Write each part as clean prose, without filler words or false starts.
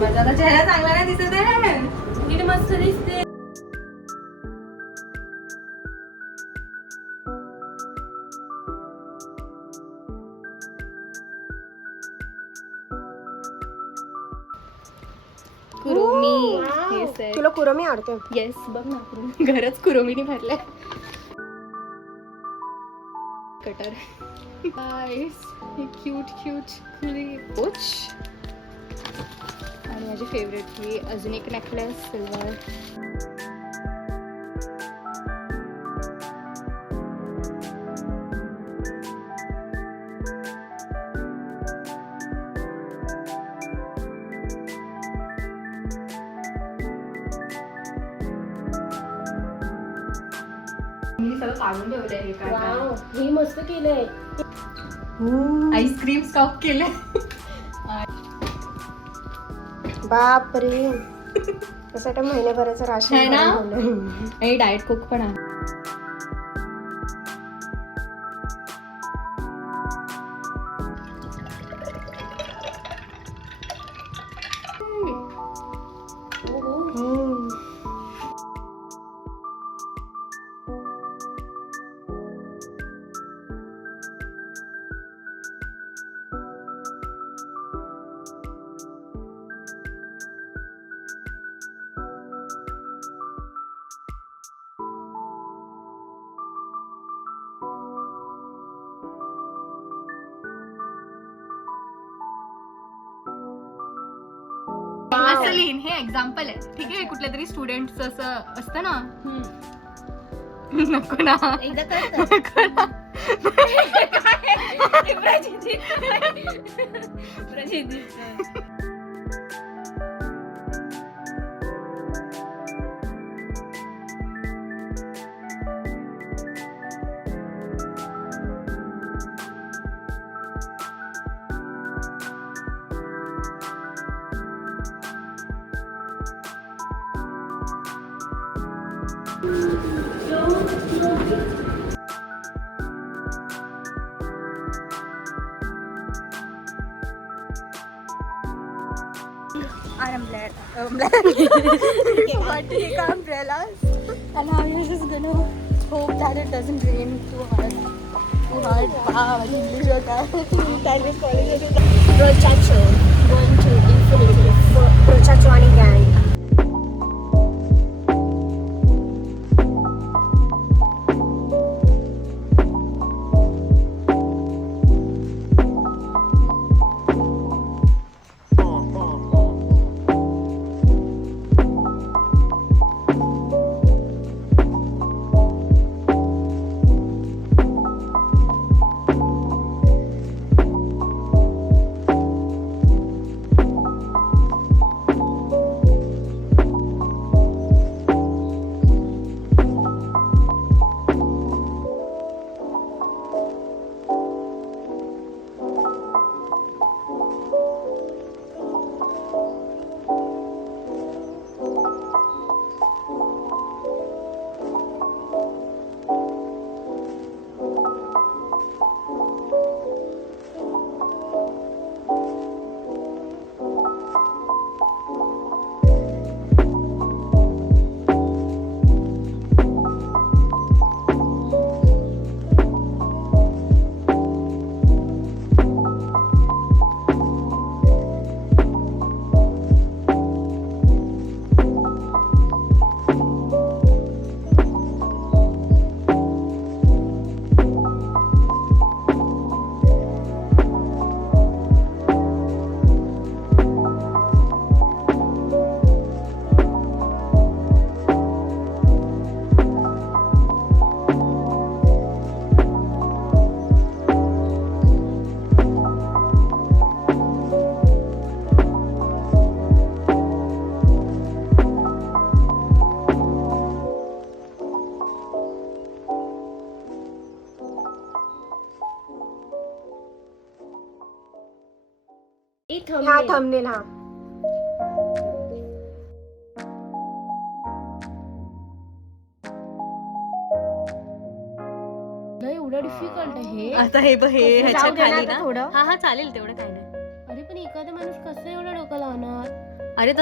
माझा चेहरा चांगला नाही दिसत आहे. किती मस्त दिसते. कुरुमी हे set. तुला कुरमी आवडते? येस बघ ना कुरुमी. घरच कुरुमीने भरलाय. कटर गाइस हे क्यूट पोच. आणि माझी फेवरेट ही अजून एक नेकलेस सिल्वर. मी सगळं काढून ठेवलंय हे काय वाव, हे मस्त केलंय. आईस्क्रीम स्टॉक केले. बापरे, त्यासाठी महिन्याभराचं राशन है ना? भरून ठेवलंय. आणि डाएट कोक पण आहे. हम्म. असं लिहिन हे एक्झाम्पल आहे ठीक आहे. कुठल्या तरी स्टुडंट असं असतं ना. नको ना एकदा कर नको ना. umbrellas. What take umbrellas? And now you're just gonna hope that it doesn't rain too hard. Wow, English होता. Chinese college होता. Brochacho, going to infinity. Brochacho आणि gang. हा थंबनेल हा एवढं डिफिकल्ट आहे हे. आता हे बघ हे जाऊ ह्याच्या दे ना खाली आता ना. थोडं. हा हा चालेल तेवढं काही नाही. अरे पण एखादा माणूस कसं एवढं डोकं लावणार. अरे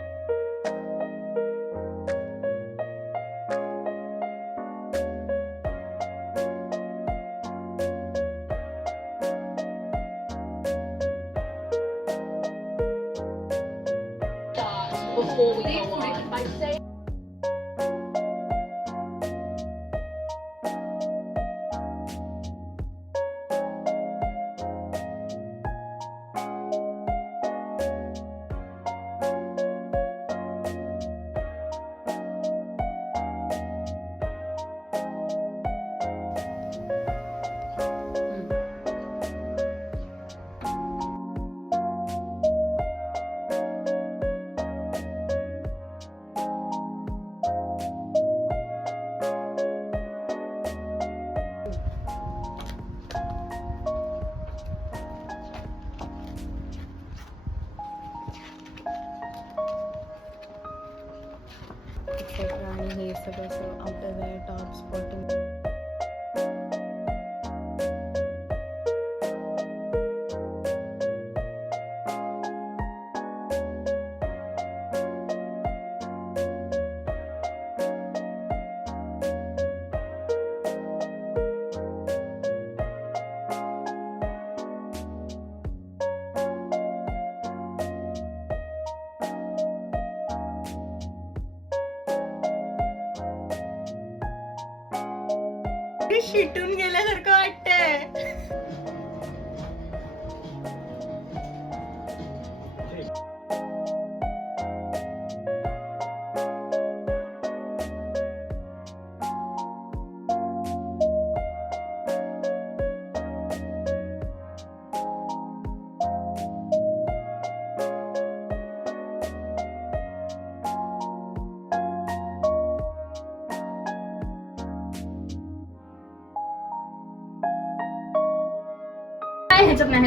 आणि हे सगळं आउटरवेअर टॉप्स बॉटम. शिटून गेल्यासारखं वाटतंय. ह्याच्यात नाही